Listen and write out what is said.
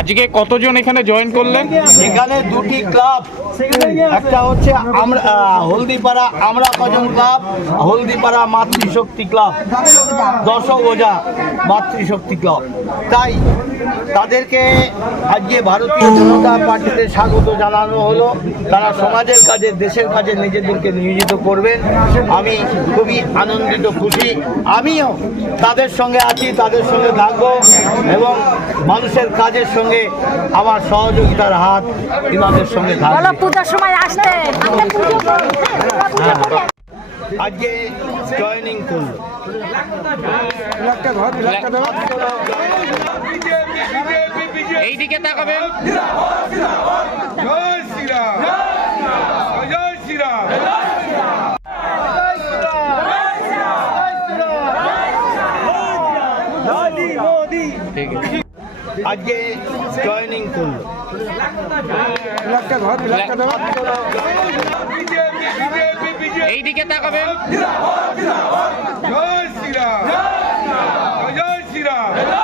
আজকে কতজন এখানে জয়েন করলেন? এখানে দুটি ক্লাব একটা হচ্ছে আমরা হলদিপাড়া আমরা কজন ক্লাব হলদিপাড়া মাতৃশক্তি ক্লাব দশক ওজা মাতৃশক্তি ক্লাব তাই তাদেরকে আজকে ভারতীয় জনতা পার্টিতে স্বাগত জানানো হলো। তারা সমাজের কাজে দেশের কাজে নিজেদেরকে নিয়োজিত করবেন। আমি খুবই আনন্দিত খুশি। আমিও তাদের সঙ্গে আছি তাদের সঙ্গে থাকব এবং মানুষের কাজের সঙ্গে আমার সহযোগিতার হাত ইমাদের সঙ্গে থাকবে। পুজোর সময় আসতে। হ্যাঁ। আজকে জয়েনিং করল। এইদিকে তাকাবেন জয় শ্রীরাম। জয় শ্রীরাম। আজকে জয়নিং করল এইদিকে তাকাবেন জয় শ্রীরাম। জয় শ্রীরাম।